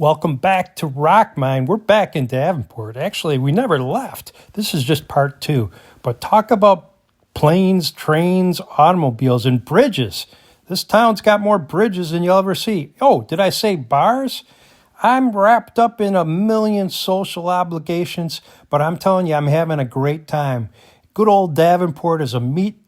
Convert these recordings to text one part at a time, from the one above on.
Welcome back to Rock Mine. We're back in Davenport. Actually, we never left. This is just part 2. But talk about planes, trains, automobiles, and bridges. This town's got more bridges than you'll ever see. Oh, did I say bars? I'm wrapped up in a million social obligations, but I'm telling you, I'm having a great time. Good old Davenport is a meet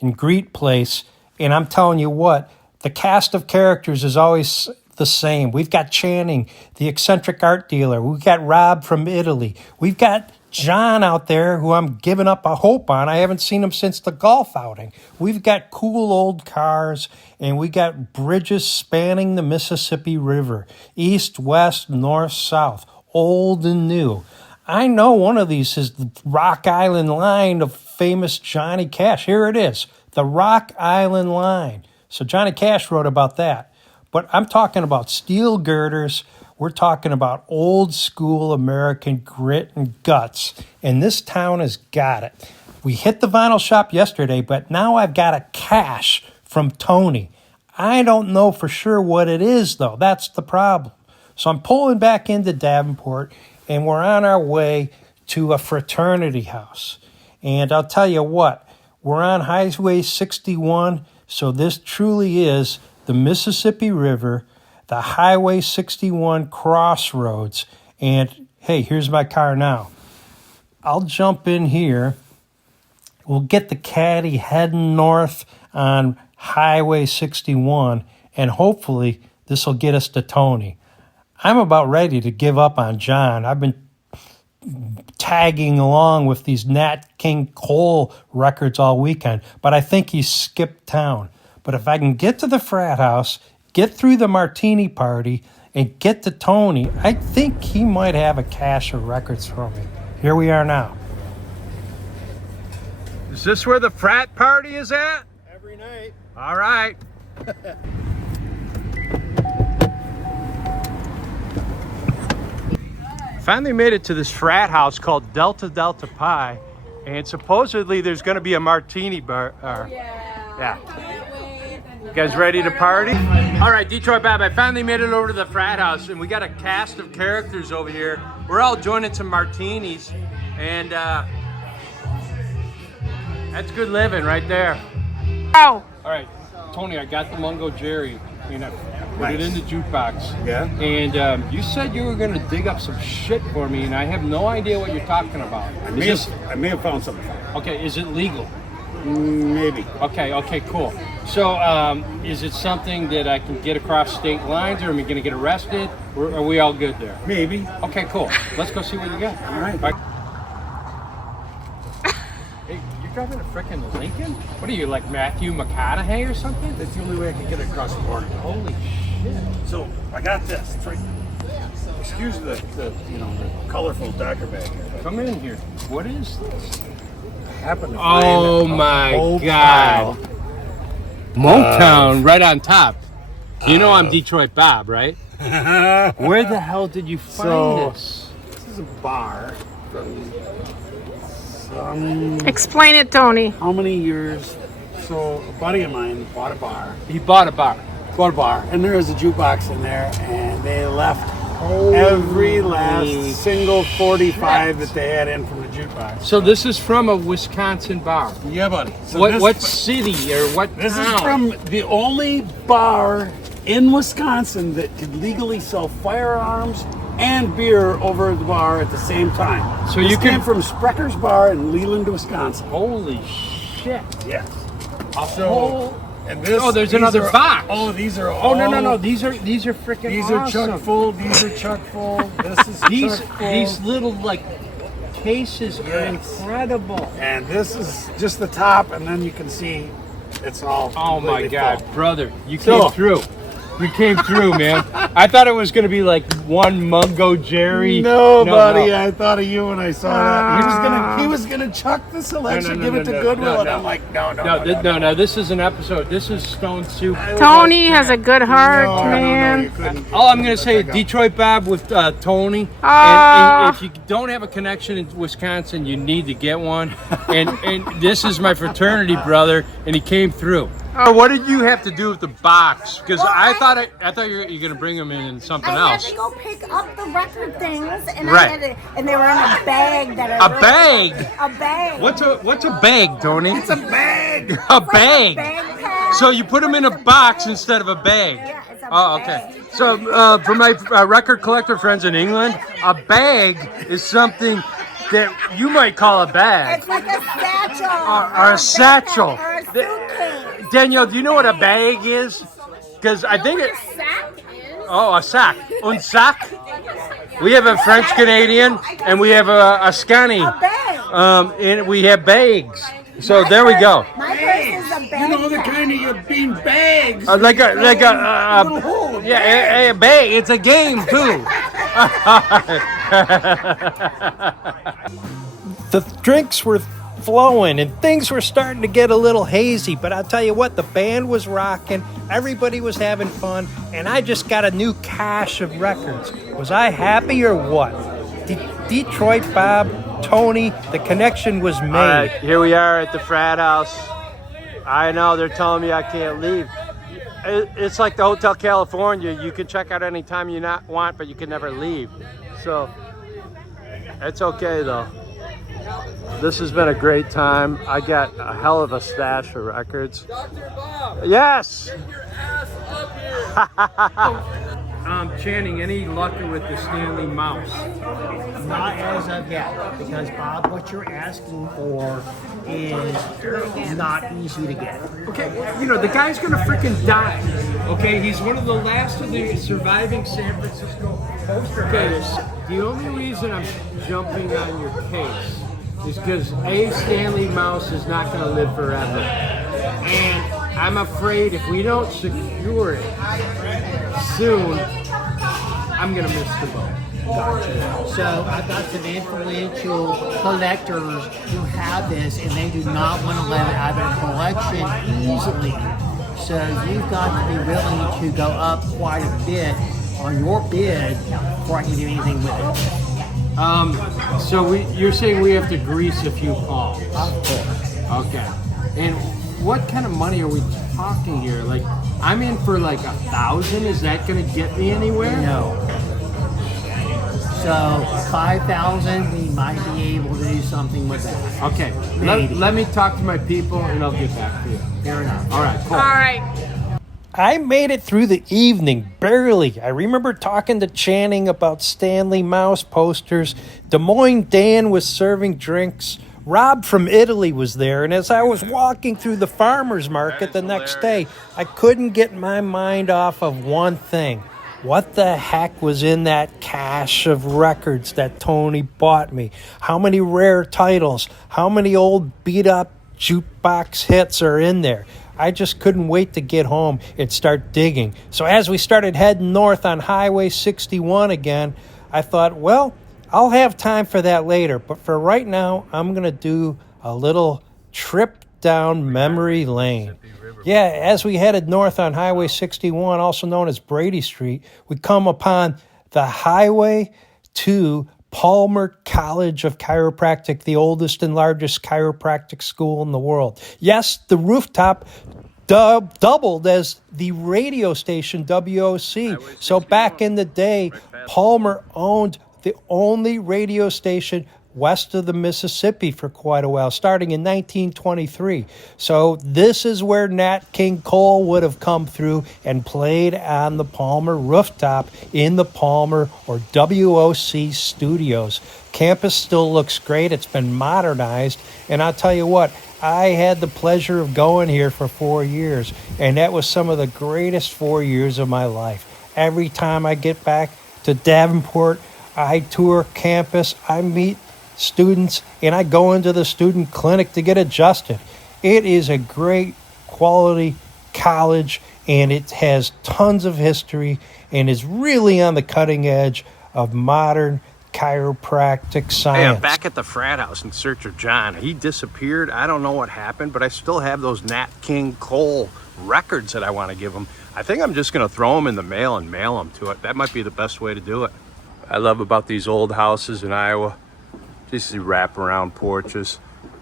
and greet place, and I'm telling you what, the cast of characters is always the same. We've got Channing, the eccentric art dealer. We've got Rob from Italy. We've got John out there, who I'm giving up a hope on. I haven't seen him since the golf outing. We've got cool old cars, and we got bridges spanning the Mississippi River, east, west, north, south, old and new. I know one of these is the Rock Island Line of famous Johnny Cash. Here it is, the Rock Island Line. So Johnny Cash wrote about that. But I'm talking about steel girders. We're talking about old school American grit and guts. And this town has got it. We hit the vinyl shop yesterday, but now I've got a cache from Tony. I don't know for sure what it is, though. That's the problem. So I'm pulling back into Davenport, and we're on our way to a fraternity house. And I'll tell you what, we're on Highway 61, so this truly is the Mississippi River, the Highway 61 crossroads, and hey, here's my car now. I'll jump in here. We'll get the caddy heading north on Highway 61, and hopefully this will get us to Tony. I'm about ready to give up on John. I've been tagging along with these Nat King Cole records all weekend, but I think he's skipped town. But if I can get to the frat house, get through the martini party, and get to Tony, I think he might have a cache of records for me. Here we are now. Is this where the frat party is at? Every night. All right. Finally made it to this frat house called Delta Pi, and supposedly there's going to be a martini bar. Yeah. You guys ready to party? All right, Detroit Bob, I finally made it over to the frat house, and we got a cast of characters over here. We're all joining some martinis, and that's good living right there. Oh. All right, Tony, I got the Mungo Jerry, and I put it in the jukebox. Yeah. And you said you were going to dig up some shit for me, and I have no idea what you're talking about. I may have found something. Okay, is it legal? Maybe. Okay, cool. So, is it something that I can get across state lines, or am I going to get arrested? Or are we all good there? Maybe. Okay, cool. Let's go see what you got. All right. Hey, you're driving a frickin' Lincoln? What are you, like Matthew McConaughey or something? That's the only way I can get across the border. Holy shit. So I got this. It's right. Excuse the colorful Dr. bag here. Come in here. What is this? I happened to Oh find my whole God. pile. Motown right on top. You know I'm Detroit Bob, right? Where the hell did you find this? This is a bar from some... Explain it, Tony. How many years? So a buddy of mine bought a bar. He bought a bar. And there was a jukebox in there, and they left every last single 45 that they had in from the jukebox. So this is from a Wisconsin bar. Yeah, buddy. So What city or what This town? is from the only bar in Wisconsin that could legally sell firearms and beer over the bar at the same time. So this you came can- from Spechler's Bar in Leland, Wisconsin. Holy shit. Yes. So, And this, oh, there's these another are- box. Oh, these are all. Oh, no. These are freaking These awesome. are chuck full. These are chuck full. This is chuck full. These little, like, cases are Yes. incredible. And this is just the top, and then you can see it's all. Oh my completely God, full. brother, you So- came through. You came through, man. I thought it was going to be like one Mungo Jerry. No, No, buddy, no. I thought of you when I saw that. He was gonna chuck the selection, give it to Goodwill, and I'm like, no. No, this is an episode. This is Stone Soup. Tony has a good heart, No, man. you couldn't. All I'm going to say, Detroit Bob with Tony. Ah. And if you don't have a connection in Wisconsin, you need to get one. And this is my fraternity brother, and he came through. Or what did you have to do with the box? Because I thought you were going to bring them in something I else. had to go pick up the record things, and Right. and they were in a bag that I A bag? A bag. What's a bag, Tony? It's a bag. A bag. Bag pack. So you put them in a box instead of a bag. Yeah, it's a Oh, bag. okay. So for my record collector friends in England, a bag is something that you might call a bag. It's like a satchel. Or a satchel. Or a suitcase. Danielle, do you know what a bag is? Because I think it. Sack is. Oh, a sack. Un sac. We have a French Canadian and we have a Scotty. A bag. And we have bags. So there we go. My purse is a bag. You know the kind of bean bags. Like a little hole. a bag. It's a game too. The drinks were flowing and things were starting to get a little hazy, but I'll tell you what, the band was rocking, everybody was having fun, and I just got a new cache of records. Was I happy or what? Detroit Bob, Tony, the connection was made. All right, here we are at the frat house. I know, they're telling me I can't leave. It's like the Hotel California. You can check out anytime you want, but you can never leave. So, it's okay though. This has been a great time. I got a hell of a stash of records. Dr. Bob! Yes! Get your ass up here! Channing, any luck with the Stanley Mouse? Not as of yet, because Bob, what you're asking for is not easy to get. Okay, you know, the guy's gonna freaking die. Okay, he's one of the last of the surviving San Francisco poster artists. The only reason I'm jumping on your case is because A, Stanley Mouse is not gonna live forever. And I'm afraid if we don't secure it soon, I'm gonna miss the boat. Gotcha. So I've got some influential collectors who have this, and they do not want to let it out of their collection easily. So you've got to be willing to go up quite a bit on your bid before I can do anything with it. So you're saying we have to grease a few palms? Of course. Okay. And what kind of money are we talking here? Like, I'm in for like 1,000. Is that gonna get me anywhere? No. So 5,000, we might be able to do something with that. Okay. Maybe. Let me talk to my people and I'll get back to you. Fair enough. All right, cool. All right. I made it through the evening, barely. I remember talking to Channing about Stanley Mouse posters. Des Moines Dan was serving drinks. Rob from Italy was there, and as I was walking through the farmer's market the next day, I couldn't get my mind off of one thing. What the heck was in that cache of records that Tony bought me? How many rare titles? How many old beat-up jukebox hits are in there? I just couldn't wait to get home and start digging. So as we started heading north on Highway 61 again, I thought, well, I'll have time for that later. But for right now, I'm going to do a little trip down memory lane. Yeah, as we headed north on Highway 61, also known as Brady Street, we come upon the highway to Palmer College of Chiropractic, the oldest and largest chiropractic school in the world. Yes, the rooftop doubled as the radio station WOC. So back in the day, Palmer owned the only radio station west of the Mississippi for quite a while, starting in 1923. So this is where Nat King Cole would have come through and played on the Palmer rooftop in the Palmer or WOC studios. Campus still looks great. It's been modernized. And I'll tell you what, I had the pleasure of going here for 4 years, and that was some of the greatest 4 years of my life. Every time I get back to Davenport, I tour campus, I meet students, and I go into the student clinic to get adjusted. It is a great quality college, and it has tons of history and is really on the cutting edge of modern chiropractic science. Hey, I'm back at the frat house in search of John. He disappeared. I don't know what happened, but I still have those Nat King Cole records that I want to give him. I think I'm just going to throw them in the mail and mail them to it. That might be the best way to do it. I love about these old houses in Iowa. These wraparound porches.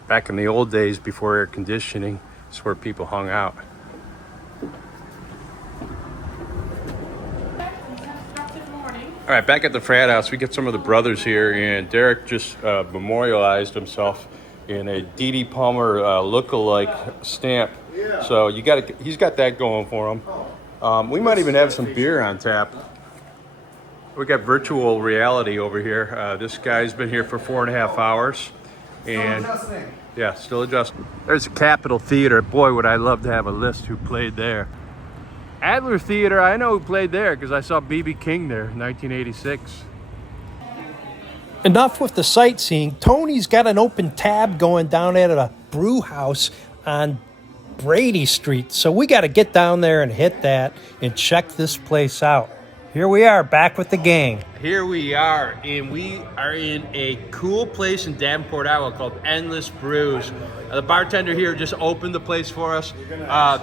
Back in the old days before air conditioning, it's where people hung out. All right, back at the frat house, we get some of the brothers here, and Derek just memorialized himself in a D. D. Palmer look-alike stamp. So he's got that going for him. We might even have some beer on tap. We got virtual reality over here. This guy's been here for 4.5 hours, and yeah, still adjusting. There's a Capitol Theater. Boy, would I love to have a list who played there. Adler Theater, I know who played there because I saw B.B. King there in 1986. Enough with the sightseeing. Tony's got an open tab going down at a brew house on Brady Street. So we got to get down there and hit that and check this place out. Here we are, back with the gang. Here we are, and we are in a cool place in Davenport, Iowa called Endless Brews. The bartender here just opened the place for us.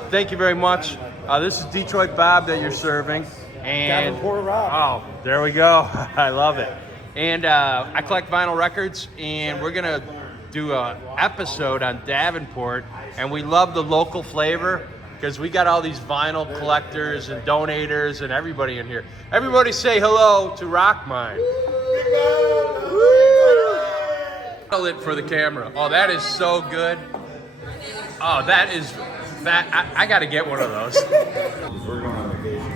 Thank you very much. This is Detroit Bob that you're serving. And Davenport Rob. Oh, there we go. I love it. And I collect vinyl records, and we're going to do an episode on Davenport. And we love the local flavor because we got all these vinyl collectors and donators and everybody in here. Everybody say hello to Rock Mine. It for the camera. Oh, that is so good. Oh, that. I got to get one of those. We're going on vacation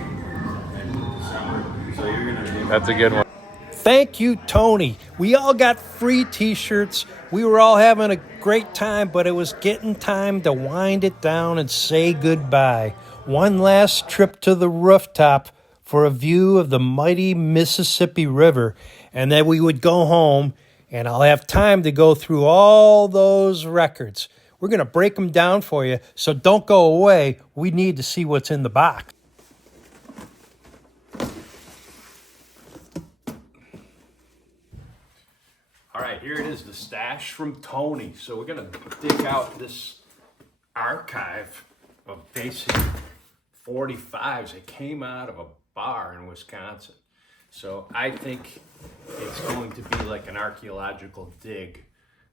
in December, so you're going to. That's a good one. Thank you, Tony. We all got free t-shirts. We were all having a great time, but it was getting time to wind it down and say goodbye. One last trip to the rooftop for a view of the mighty Mississippi River, and then we would go home, and I'll have time to go through all those records. We're going to break them down for you, so don't go away. We need to see what's in the box. All right, here it is, the stash from Tony. So we're gonna dig out this archive of basic 45s that came out of a bar in Wisconsin. So I think it's going to be like an archaeological dig.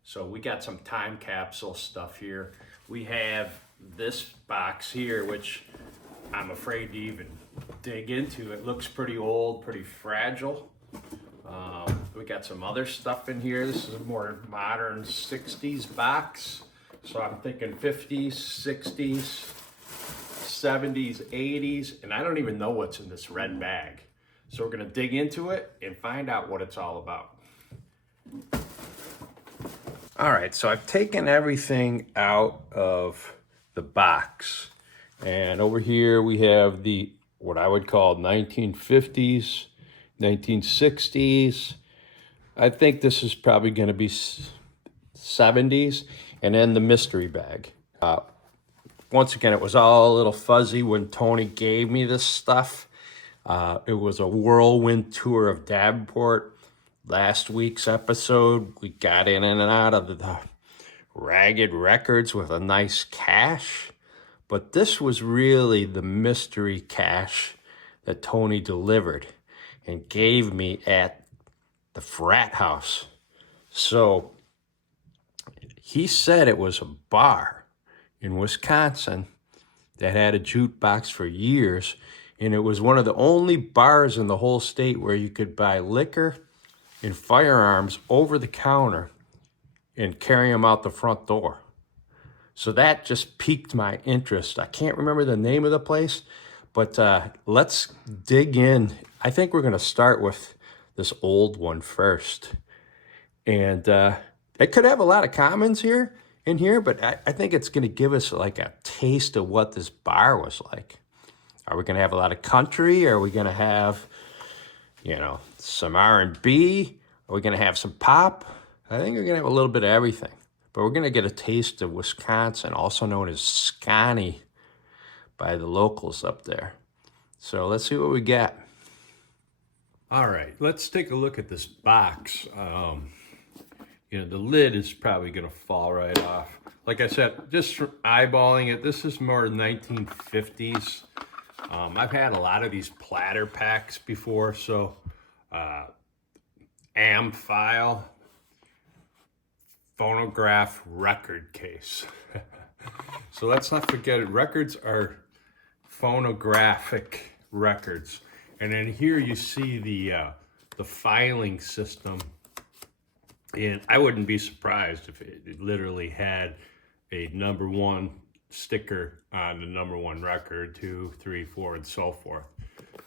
So we got some time capsule stuff here. We have this box here, which I'm afraid to even dig into. It looks pretty old, pretty fragile. We got some other stuff in here. This is a more modern 60s box. So I'm thinking 50s, 60s, 70s, 80s, and I don't even know what's in this red bag. So we're gonna dig into it and find out what it's all about. All right, so I've taken everything out of the box. And over here we have the, what I would call 1950s, 1960s. I think this is probably going to be 70s, and then the mystery bag. Once again, it was all a little fuzzy when Tony gave me this stuff. It was a whirlwind tour of Davenport. Last week's episode, we got in and out of the ragged records with a nice cache, but this was really the mystery cache that Tony delivered and gave me at the frat house. So he said it was a bar in Wisconsin that had a jukebox for years, and it was one of the only bars in the whole state where you could buy liquor and firearms over the counter and carry them out the front door. So that just piqued my interest. I can't remember the name of the place, but let's dig in. I think we're going to start with this old one first. And it could have a lot of commons in here, but I think it's going to give us like a taste of what this bar was like. Are we going to have a lot of country? Are we going to have, some R&B? Are we going to have some pop? I think we're going to have a little bit of everything. But we're going to get a taste of Wisconsin, also known as Scotty by the locals up there. So let's see what we get. All right, let's take a look at this box. The lid is probably going to fall right off. Like I said, just from eyeballing it, this is more 1950s. I've had a lot of these platter packs before, so AM file, phonograph record case. So let's not forget it. Records are phonographic records. And then here you see the the filing system. And I wouldn't be surprised if it literally had a #1 sticker on the #1 record, 2, 3, 4, and so forth.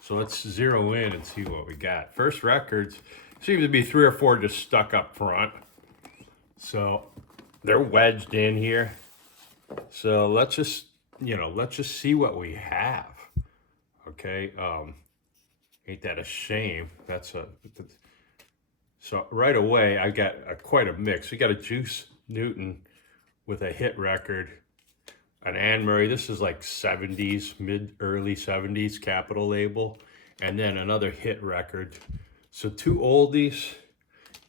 So let's zero in and see what we got. First records seem to be 3 or 4 just stuck up front. So they're wedged in here. So let's just see what we have. Okay. Ain't that a shame? So right away, I got quite a mix. We got a Juice Newton with a hit record, an Anne Murray. This is like 70s, early 70s Capitol label, and then another hit record. So 2 oldies,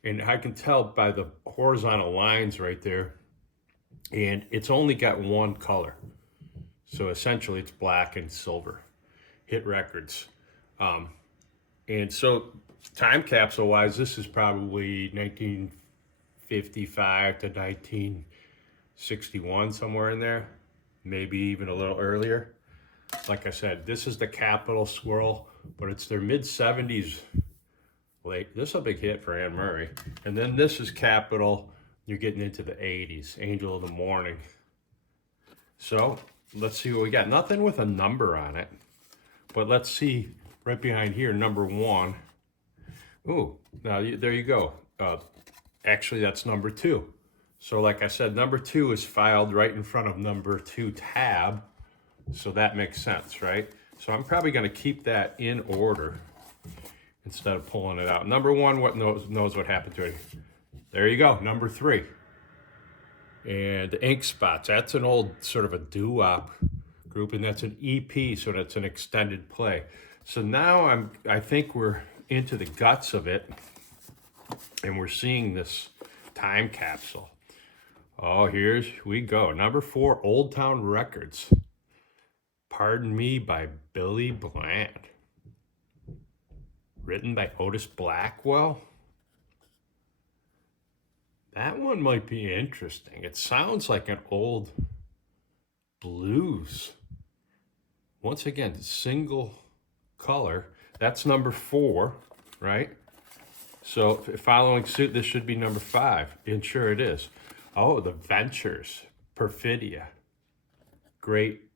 and I can tell by the horizontal lines right there, and it's only got one color. So essentially it's black and silver. Hit records. And so time capsule wise, this is probably 1955 to 1961, somewhere in there, maybe even a little earlier. Like I said, this is the Capitol swirl, but it's their mid 70s late. This is a big hit for Anne Murray. And then this is Capitol. You're getting into the 80s, Angel of the Morning. So let's see what we got. Nothing with a number on it, but let's see right behind here, #1. Ooh, now there you go. Actually, that's #2. So like I said, #2 is filed right in front of #2 tab. So that makes sense, right? So I'm probably going to keep that in order instead of pulling it out. #1, what knows what happened to it. There you go, #3. And Ink Spots, that's an old sort of a doo-wop group, and that's an EP, so that's an extended play. So now I think we're into the guts of it, and we're seeing this time capsule. Oh, here we go. #4, Old Town Records. Pardon Me by Billy Bland. Written by Otis Blackwell. That one might be interesting. It sounds like an old blues. Once again, single color. That's #4, right? So following suit, this should be #5. And sure it is. Oh, The Ventures, Perfidia. Great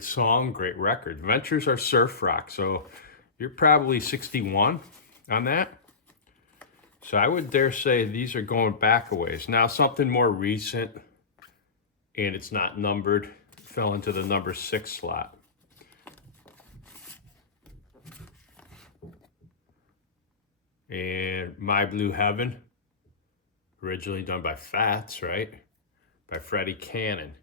song, great record. Ventures are surf rock, so you're probably 61 on that. So I would dare say these are going back a ways. Now something more recent, and it's not numbered, fell into the #6 slot. And My Blue Heaven, originally done by Fats, right? By Freddie Cannon.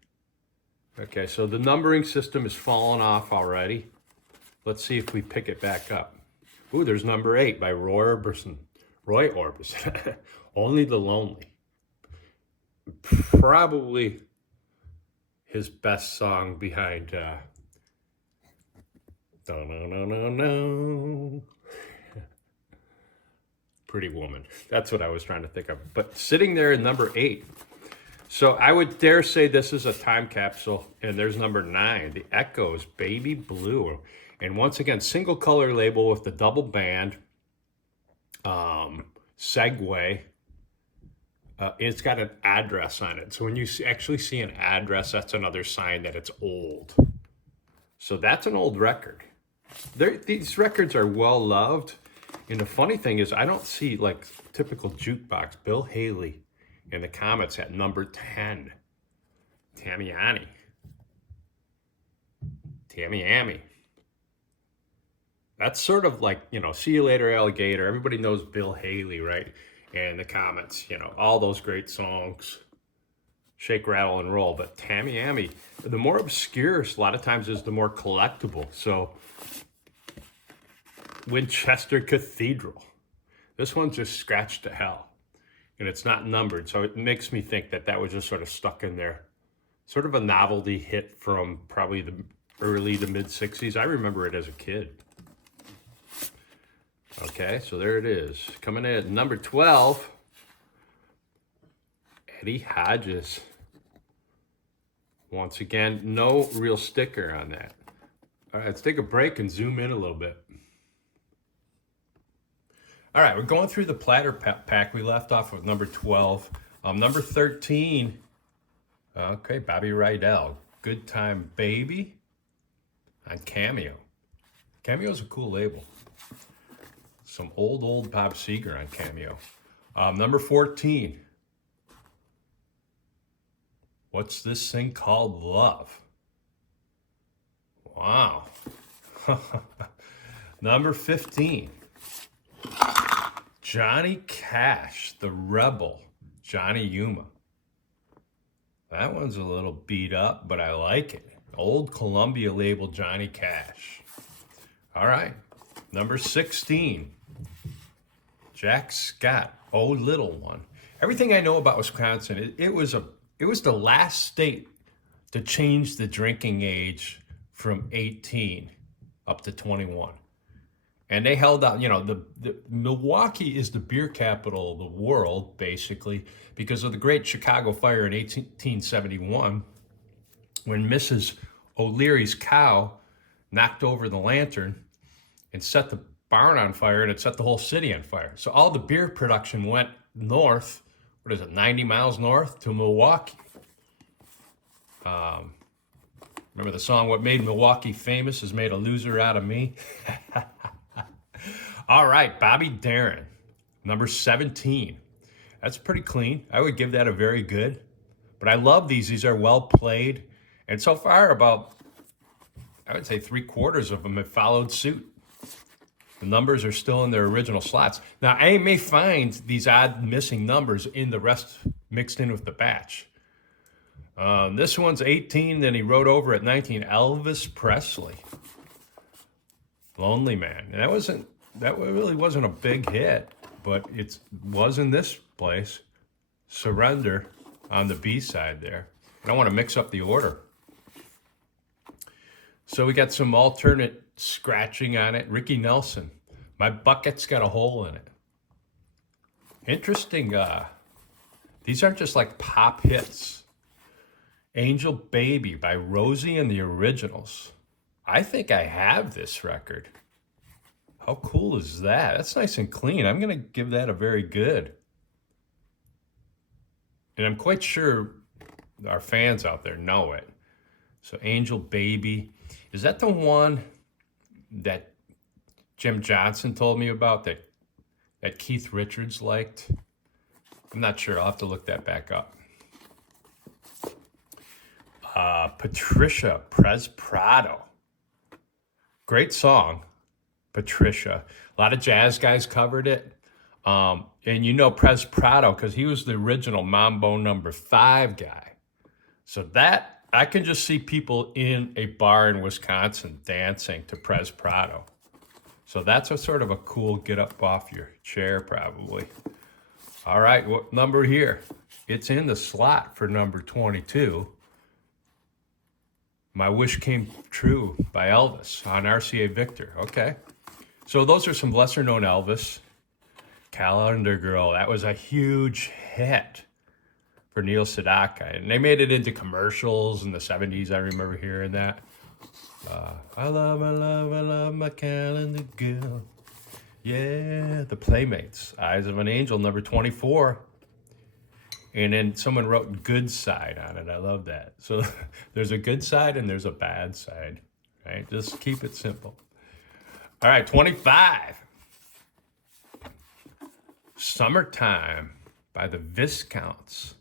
Okay, so the numbering system is falling off already. Let's see if we pick it back up. Ooh, there's #8 by Roy Orbison. Only the Lonely. Probably his best song behind no. Pretty Woman. That's what I was trying to think of. But sitting there in #8. So I would dare say this is a time capsule. And there's #9, The Echoes, Baby Blue. And once again, single color label with the double band. Segway. It's got an address on it. So when you actually see an address, that's another sign that it's old. So that's an old record. These records are well loved. And the funny thing is, I don't see like typical Jukebox. Bill Haley in the comments at #10. Tamiami. That's sort of like, See You Later, Alligator. Everybody knows Bill Haley, right? And the comments, all those great songs. Shake, Rattle, and Roll. But Tamiami, the more obscure, a lot of times is the more collectible. So Winchester Cathedral. This one's just scratched to hell. And it's not numbered, so it makes me think that was just sort of stuck in there. Sort of a novelty hit from probably the early to mid-60s. I remember it as a kid. Okay, so there it is. Coming in at #12, Eddie Hodges. Once again, no real sticker on that. All right, let's take a break and zoom in a little bit. All right, we're going through the platter pack. We left off with number 12. Number 13, okay, Bobby Rydell. Good Time Baby on Cameo. Cameo's a cool label. Some old Bob Seger on Cameo. Number 14, What's This Thing Called Love? Wow. Number 15, Johnny Cash, The Rebel, Johnny Yuma. That one's a little beat up, but I like it. Old Columbia label Johnny Cash. All right. Number 16, Jack Scott, Oh Little One. Everything I know about Wisconsin, it was the last state to change the drinking age from 18 up to 21. And they held out, the Milwaukee is the beer capital of the world, basically, because of the Great Chicago Fire in 1871, when Mrs. O'Leary's cow knocked over the lantern and set the barn on fire, and it set the whole city on fire. So all the beer production went north, 90 miles north to Milwaukee. Remember the song, What Made Milwaukee Famous Has Made a Loser Out of Me? All right, Bobby Darin, number 17. That's pretty clean. I would give that a very good. But I love these. These are well played. And so far, about, I would say 3/4 of them have followed suit. The numbers are still in their original slots. Now, I may find these odd missing numbers in the rest mixed in with the batch. This one's 18, then he wrote over at 19, Elvis Presley, Lonely Man. And that really wasn't a big hit, but it was in this place. Surrender on the B side there. And I want to mix up the order. So we got some alternate scratching on it. Ricky Nelson, My Bucket's Got a Hole in It. Interesting. These aren't just like pop hits. Angel Baby by Rosie and the Originals. I think I have this record. How cool is that? That's nice and clean. I'm going to give that a very good. And I'm quite sure our fans out there know it. So Angel Baby. Is that the one that Jim Johnson told me about that Keith Richards liked? I'm not sure. I'll have to look that back up. Patricia Prez Prado. Great song, Patricia. A lot of jazz guys covered it. And Prez Prado because he was the original Mambo number 5 guy. So that, I can just see people in a bar in Wisconsin dancing to Prez Prado. So that's a sort of a cool get up off your chair probably. All right, what number here? It's in the slot for number 22. My Wish Came True by Elvis on RCA Victor. Okay. So those are some lesser known Elvis. Calendar Girl, that was a huge hit for Neil Sedaka. And they made it into commercials in the 70s. I remember hearing that. I love my calendar girl. Yeah, The Playmates, Eyes of an Angel, number 24. And then someone wrote good side on it. I love that. So there's a good side and there's a bad side, right? Just keep it simple. All right, 25. Summertime by the Viscounts.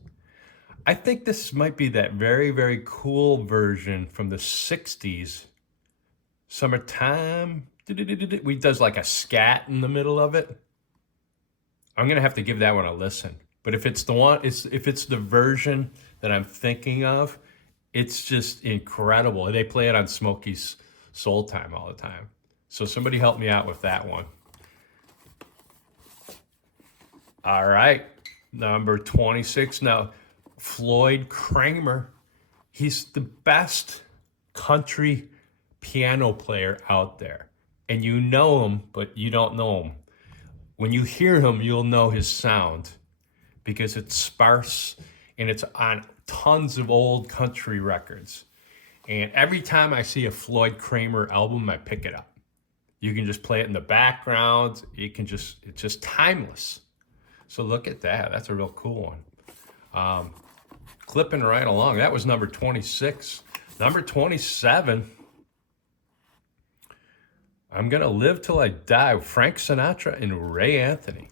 I think this might be that very, very cool version from the 60s. Summertime. We does like a scat in the middle of it. I'm going to have to give that one a listen. But if it's the version that I'm thinking of, it's just incredible. They play it on Smokey's Soul Time all the time. So somebody help me out with that one. All right, number 26. Now, Floyd Kramer, he's the best country piano player out there. And you know him, but you don't know him. When you hear him, you'll know his sound because it's sparse and it's on tons of old country records. And every time I see a Floyd Kramer album, I pick it up. You can just play it in the background. It's just timeless. So look at that. That's a real cool one. Clipping right along. That was number 26. Number 27. I'm Gonna Live Till I Die. Frank Sinatra and Ray Anthony.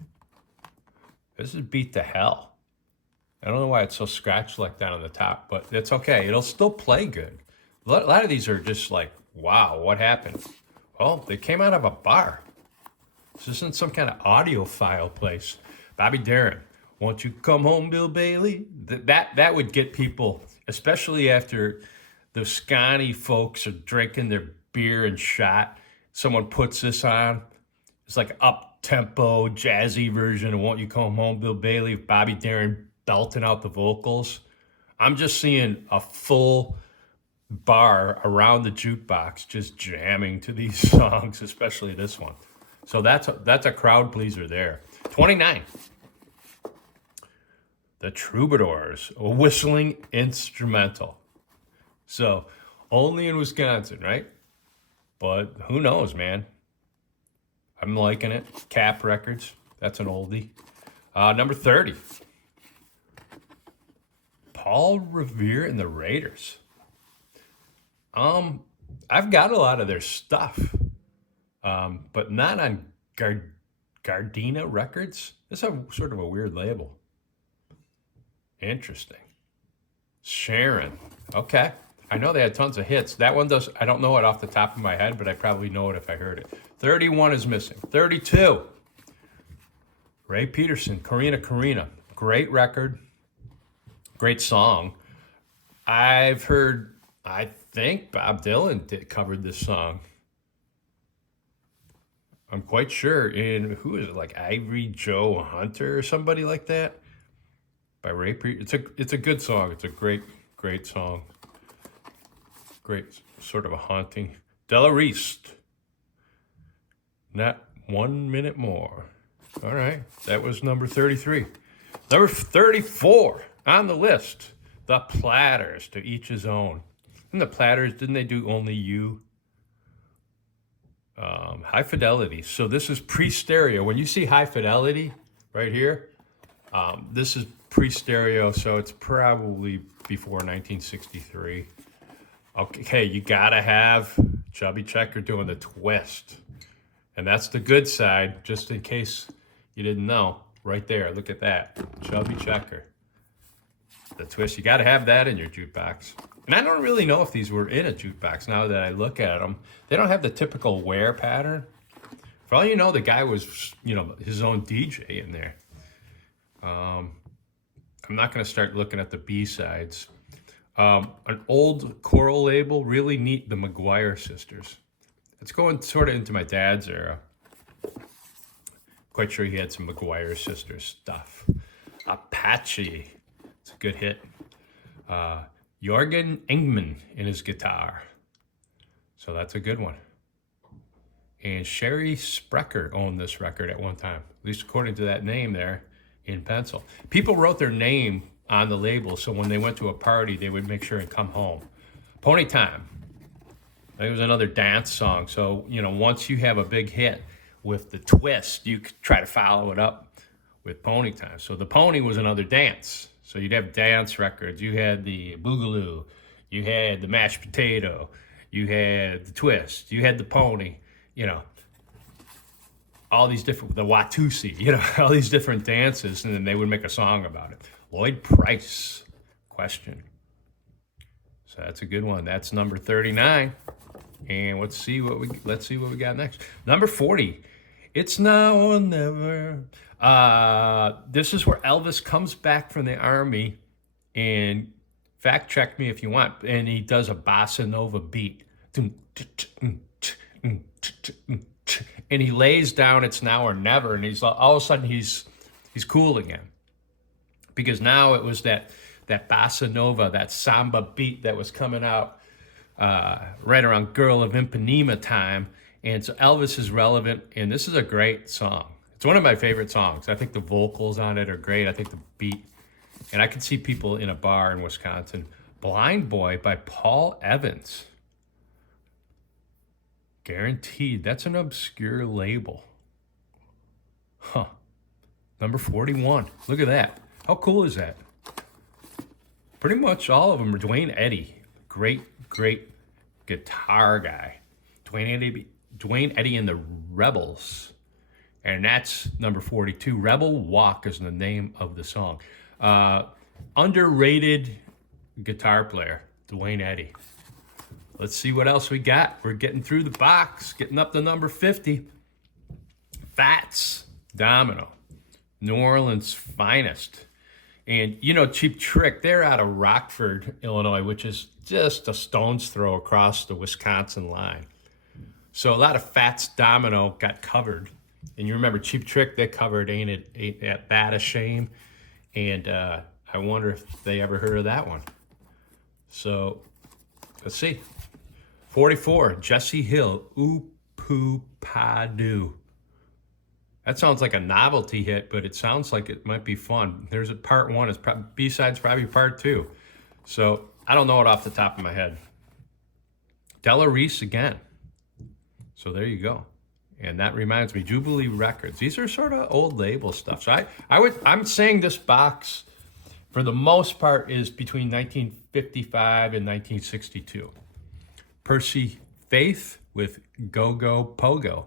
This is Beat to Hell. I don't know why it's so scratched like that on the top, but it's okay. It'll still play good. A lot of these are just like, wow, what happened? Well, they came out of a bar. This isn't some kind of audiophile place. Bobby Darin, Won't You Come Home, Bill Bailey? That would get people, especially after the scotty folks are drinking their beer and shot. Someone puts this on. It's like up-tempo, jazzy version of Won't You Come Home, Bill Bailey, with Bobby Darin belting out the vocals. I'm just seeing a full bar around the jukebox just jamming to these songs, especially this one. So that's a crowd pleaser there. 29. The Troubadours, a whistling instrumental. So only in Wisconsin, right? But who knows, man? I'm liking it. Cap Records, that's an oldie. Number 30. Paul Revere and the Raiders. I've got a lot of their stuff, but not on Gardena Records. It's a sort of a weird label. Interesting. Sharon. Okay. I know they had tons of hits. That one does, I don't know it off the top of my head, but I probably know it if I heard it. 31 is missing. 32. Ray Peterson, Karina. Great record. Great song. I've heard, I think Bob Dylan covered this song. I'm quite sure. And who is it? Like Ivory Joe Hunter or somebody like that? By Ray Peterson. It's a good song. It's a great song. Great, sort of a haunting. Della Reese. Not 1 minute more. All right, that was number 33. Number 34 on the list. The Platters, To Each His Own. And the Platters, didn't they do Only You? High Fidelity. So this is pre-stereo. When you see High Fidelity right here, this is pre-stereo, so it's probably before 1963. Okay, you gotta have Chubby Checker doing the twist. And that's the good side, just in case you didn't know. Right there, look at that. Chubby Checker. The twist, you gotta have that in your jukebox. And I don't really know if these were in a jukebox now that I look at them. They don't have the typical wear pattern. For all you know, the guy was, his own DJ in there. I'm not gonna start looking at the B-sides. An old choral label, really neat, the McGuire Sisters. It's going sort of into my dad's era. Quite sure he had some McGuire Sisters stuff. Apache, it's a good hit. Jorgen Engman in his guitar. So that's a good one. And Sherry Sprecher owned this record at one time, at least according to that name there in pencil. People wrote their name on the label, so when they went to a party, they would make sure and come home. Pony Time. It was another dance song. So, once you have a big hit with the twist, you could try to follow it up with Pony Time. So the pony was another dance. So you'd have dance records. You had the Boogaloo. You had the mashed potato. You had the twist. You had the pony. All these different, the Watusi, all these different dances, and then they would make a song about it. Lloyd Price, Question. So that's a good one. That's number 39. And let's see what we got next. Number 40. It's Now or Never. This is where Elvis comes back from the army, and fact check me if you want, and he does a bossa nova beat. And he lays down It's Now or Never, and he's all of a sudden he's cool again. Because now it was that bossa nova, that samba beat that was coming out right around Girl of Ipanema time. And so Elvis is relevant, and this is a great song. It's one of my favorite songs. I think the vocals on it are great. I think the beat. And I can see people in a bar in Wisconsin. Blind Boy by Paul Evans. Guaranteed. That's an obscure label. Huh. Number 41. Look at that. How cool is that? Pretty much all of them are Dwayne Eddy. Great guitar guy. Dwayne Eddy and the Rebels. And that's number 42. Rebel Walk is the name of the song. Underrated guitar player, Dwayne Eddy. Let's see what else we got. We're getting through the box, getting up to number 50. Fats Domino, New Orleans' finest. And, you know, Cheap Trick, they're out of Rockford, Illinois, which is just a stone's throw across the Wisconsin line. So a lot of Fats Domino got covered. And you remember Cheap Trick, they covered Ain't That a Shame? And I wonder if they ever heard of that one. So let's see. 44, Jesse Hill, Oopoo Padu. That sounds like a novelty hit, but it sounds like it might be fun. There's a part one, B-side's probably part two. So I don't know it off the top of my head. Della Reese again. So there you go. And that reminds me, Jubilee Records. These are sort of old label stuff. So I'm saying this box, for the most part, is between 1955 and 1962. Percy Faith with Go Go Pogo.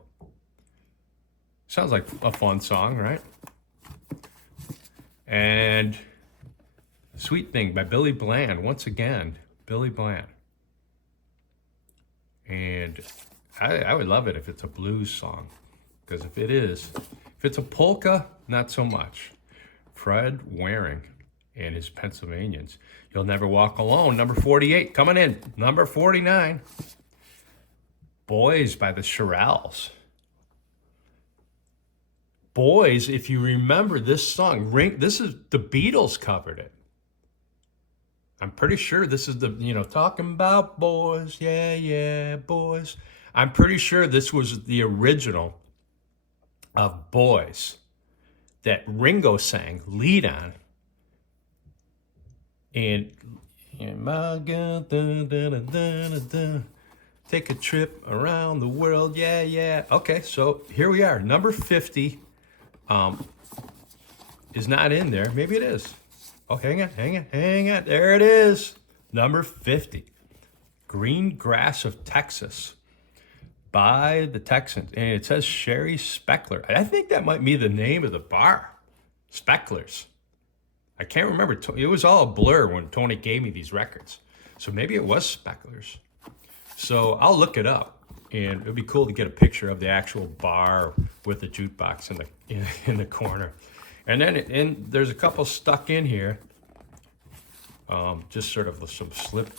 Sounds like a fun song, right? And Sweet Thing by Billy Bland. Once again, Billy Bland. And I would love it if it's a blues song. Because if it's a polka, not so much. Fred Waring and his Pennsylvanians. You'll Never Walk Alone, number 48. Coming in, number 49. Boys by the Shirelles. Boys, if you remember this song, this is the Beatles covered it. I'm pretty sure this is talking about boys, yeah, boys. I'm pretty sure this was the original of Boys that Ringo sang lead on. And my girl, take a trip around the world, yeah. Okay, so here we are, number 50. Is not in there. Maybe it is. Oh, hang on. There it is. Number 50. Green Grass of Texas by the Texans. And it says Sherry Spechler. I think that might be the name of the bar. Spechler's. I can't remember. It was all a blur when Tony gave me these records. So maybe it was Spechler's. So I'll look it up. And it'd be cool to get a picture of the actual bar with the jukebox in the corner. And then there's a couple stuck in here. Just sort of some slip.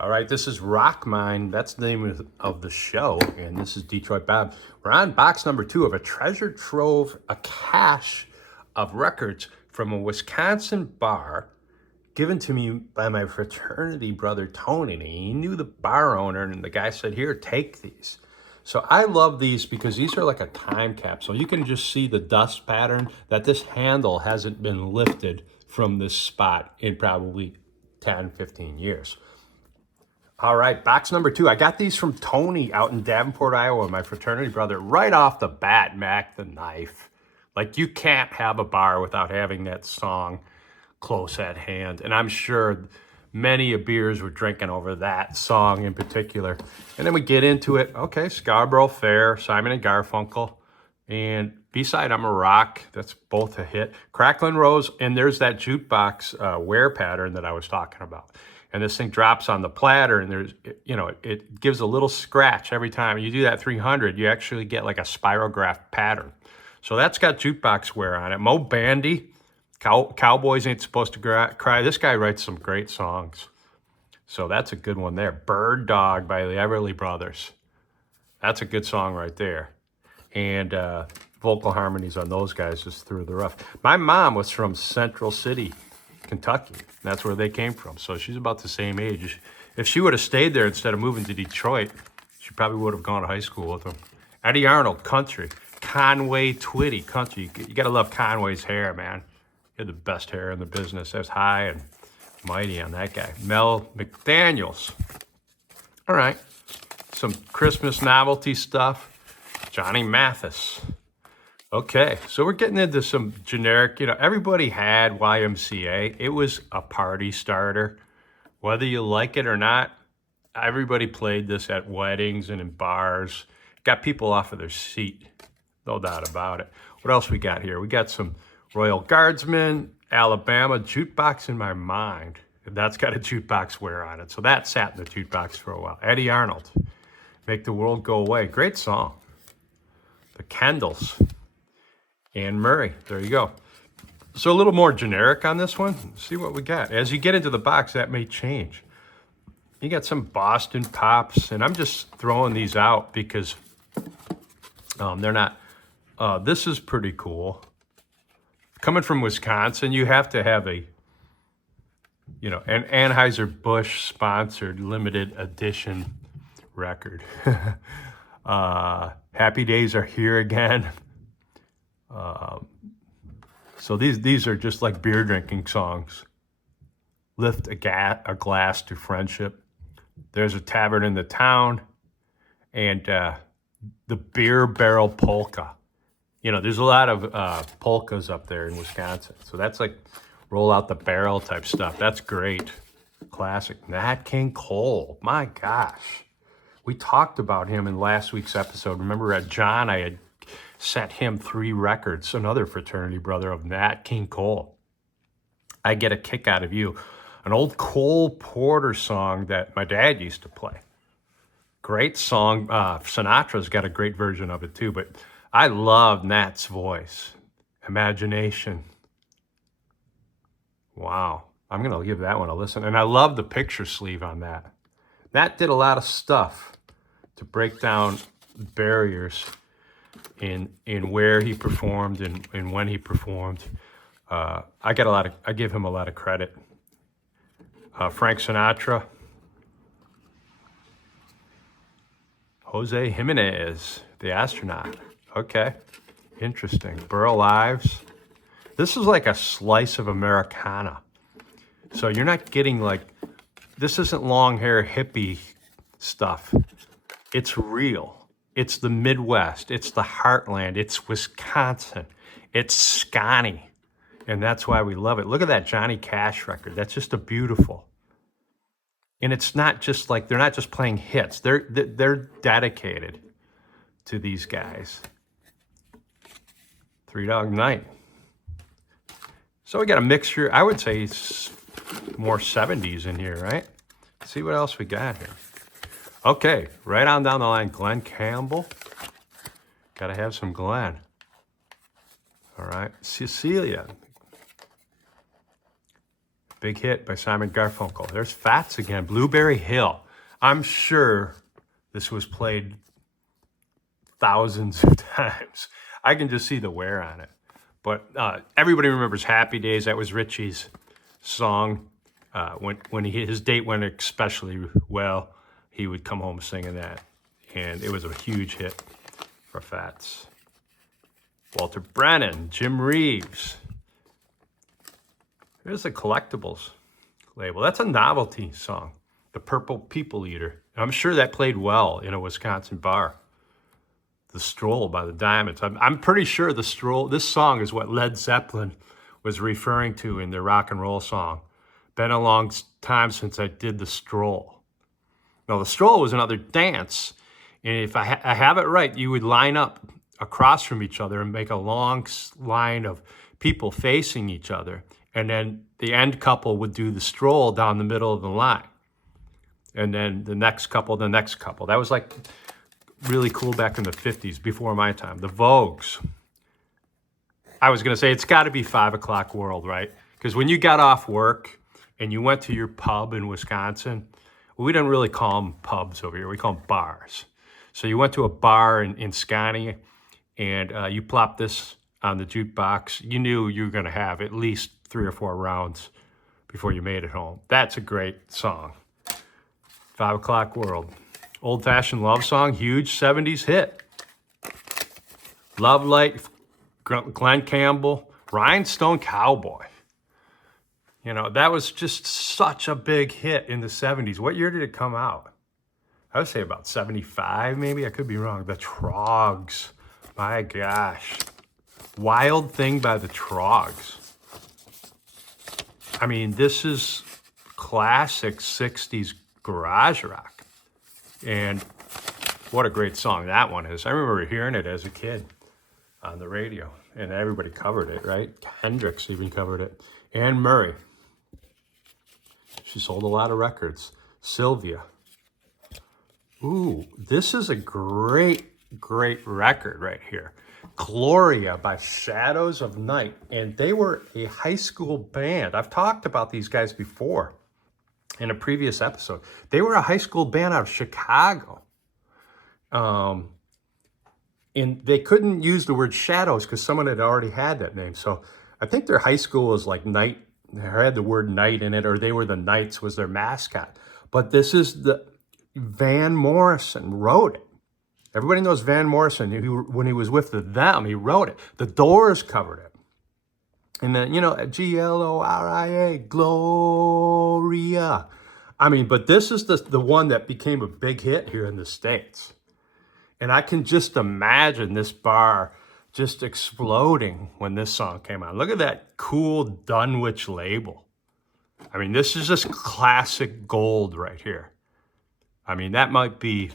All right, this is Rock Mine. That's the name of the show. And this is Detroit Bob. We're on box number 2 of a treasure trove, a cache of records from a Wisconsin bar given to me by my fraternity brother, Tony. And he knew the bar owner, and the guy said, here, take these. So I love these because these are like a time capsule. You can just see the dust pattern that this handle hasn't been lifted from this spot in probably 10, 15 years. All right, box number 2. I got these from Tony out in Davenport, Iowa, my fraternity brother, right off the bat, Mac the Knife. Like, you can't have a bar without having that song close at hand. And I'm sure many a beers were drinking over that song in particular. And then we get into it. Okay, Scarborough Fair, Simon and Garfunkel. And B-side, I'm a Rock. That's both a hit. Cracklin' Rose, and there's that jukebox wear pattern that I was talking about. And this thing drops on the platter, and there's, it gives a little scratch every time. You do that 300, you actually get like a spirograph pattern. So that's got jukebox wear on it. Mo Bandy, Cowboys Ain't Supposed to Cry. This guy writes some great songs. So that's a good one there. Bird Dog by the Everly Brothers. That's a good song right there. And vocal harmonies on those guys is through the roof. My mom was from Central City, Kentucky. That's where they came from. So she's about the same age. If she would have stayed there instead of moving to Detroit, she probably would have gone to high school with them. Eddie Arnold, country. Conway Twitty, country. You got to love Conway's hair, man. He had the best hair in the business. That's high and mighty on that guy. Mel McDaniels. All right. some Christmas novelty stuff. Johnny Mathis. Okay, so we're getting into some generic, everybody had YMCA. It was a party starter. Whether you like it or not, everybody played this at weddings and in bars. Got people off of their seat, no doubt about it. What else we got here? We got some Royal Guardsmen, Alabama, Jukebox in My Mind. That's got a jukebox wear on it. So that sat in the jukebox for a while. Eddie Arnold, Make the World Go Away. Great song. The Kendalls. Anne Murray. There you go. So a little more generic on this one. Let's see what we got. As you get into the box, that may change. You got some Boston pops, and I'm just throwing these out because they're not. This is pretty cool. Coming from Wisconsin, you have to have an Anheuser-Busch sponsored limited edition record. Happy Days Are Here Again. So these are just like beer drinking songs. Lift a glass to friendship. There's a Tavern in the Town, and the Beer Barrel Polka. There's a lot of polkas up there in Wisconsin. So that's like roll out the barrel type stuff. That's great. Classic. Nat King Cole. My gosh. We talked about him in last week's episode. Remember at John, I had sent him 3 records, another fraternity brother of Nat King Cole. I get a kick out of you. An old Cole Porter song that my dad used to play. Great song. Sinatra's got a great version of it too, but I love Nat's voice. Imagination. Wow. I'm going to give that one a listen. And I love the picture sleeve on that. Nat did a lot of stuff to break down barriers in where he performed and when he performed. I give him a lot of credit. Frank Sinatra. Jose Jimenez, the astronaut. Okay, interesting. Burl Ives. This is like a slice of Americana. So you're not getting this isn't long hair hippie stuff. It's real. It's the Midwest. It's the heartland. It's Wisconsin. It's Scotty. And that's why we love it. Look at that Johnny Cash record. That's just a beautiful. And it's not just they're not just playing hits. They're dedicated to these guys. Three Dog Night. So we got a mixture. I would say it's more 70s in here, right? Let's see what else we got here. Okay, right on down the line, Glenn Campbell. Got to have some Glenn. All right, Cecilia. Big hit by Simon Garfunkel. There's Fats again, Blueberry Hill. I'm sure this was played thousands of times. I can just see the wear on it. But everybody remembers Happy Days. That was Richie's song. When his date went especially well, he would come home singing that. And it was a huge hit for Fats. Walter Brennan, Jim Reeves. There's the Collectibles label. That's a novelty song. The Purple People Eater. I'm sure that played well in a Wisconsin bar. The Stroll by the Diamonds. I'm pretty sure The Stroll, this song is what Led Zeppelin was referring to in their rock and roll song. Been a long time since I did The Stroll. Now, The Stroll was another dance. And if I have it right, you would line up across from each other and make a long line of people facing each other. And then the end couple would do the stroll down the middle of the line. And then the next couple. That was really cool back in the 50s, before my time. The Vogues. I was going to say, it's got to be 5 o'clock world, right? Because when you got off work and you went to your pub in Wisconsin, we didn't really call them pubs over here. We call them bars. So you went to a bar in Scotty and you plopped this on the jukebox. You knew you were going to have at least 3 or 4 rounds before you made it home. That's a great song. 5 o'clock world. Old-fashioned love song, huge 70s hit. Love Light, Glenn Campbell, Rhinestone Cowboy. That was just such a big hit in the 70s. What year did it come out? I would say about 75, maybe. I could be wrong. The Trogs. My gosh. Wild Thing by the Trogs. I mean, this is classic 60s garage rock. And what a great song that one is. I remember hearing it as a kid on the radio. And everybody covered it, right? Hendrix even covered it. Anne Murray. She sold a lot of records. Sylvia. Ooh, this is a great record right here. Gloria by Shadows of Night. And they were a high school band. I've talked about these guys before in a previous episode. They were a high school band out of Chicago. And they couldn't use the word Shadows because someone had already had that name. So I think their high school was like Night. They had the word Night in it, or they were the Knights was their mascot. But this is the Van Morrison wrote it. Everybody knows Van Morrison. When he was with them, he wrote it. The Doors covered it. And then, Gloria, Gloria. I mean, but this is the one that became a big hit here in the States. And I can just imagine this bar just exploding when this song came out. Look at that cool Dunwich label. I mean, this is just classic gold right here. I mean, that might be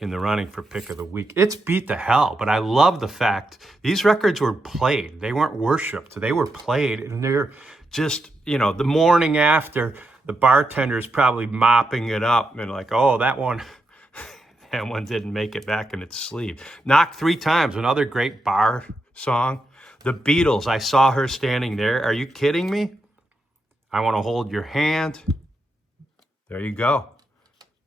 in the running for pick of the week. It's beat to hell, but I love the fact these records were played. They weren't worshipped. They were played, and they're just, the morning after, the bartender's probably mopping it up and like, oh, that one didn't make it back in its sleeve. Knocked 3 times, another great bar song. The Beatles, I Saw Her Standing There. Are you kidding me? I Want to Hold Your Hand. There you go.